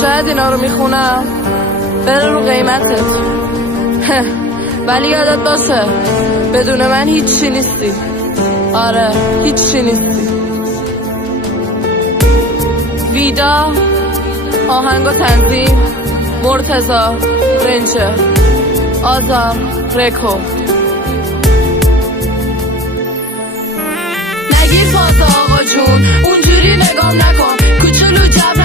شاید اینا رو میخونم بره رو قیمتت ولی یادت باشه بدون من هیچی نیستی. آره هیچی نیستی. ویدا، آهنگ و تنظیم مرتضی رنجر، آزار رکورد. نگیر فاز آقا جون، اونجوری نگام نکن، کوچولو جبر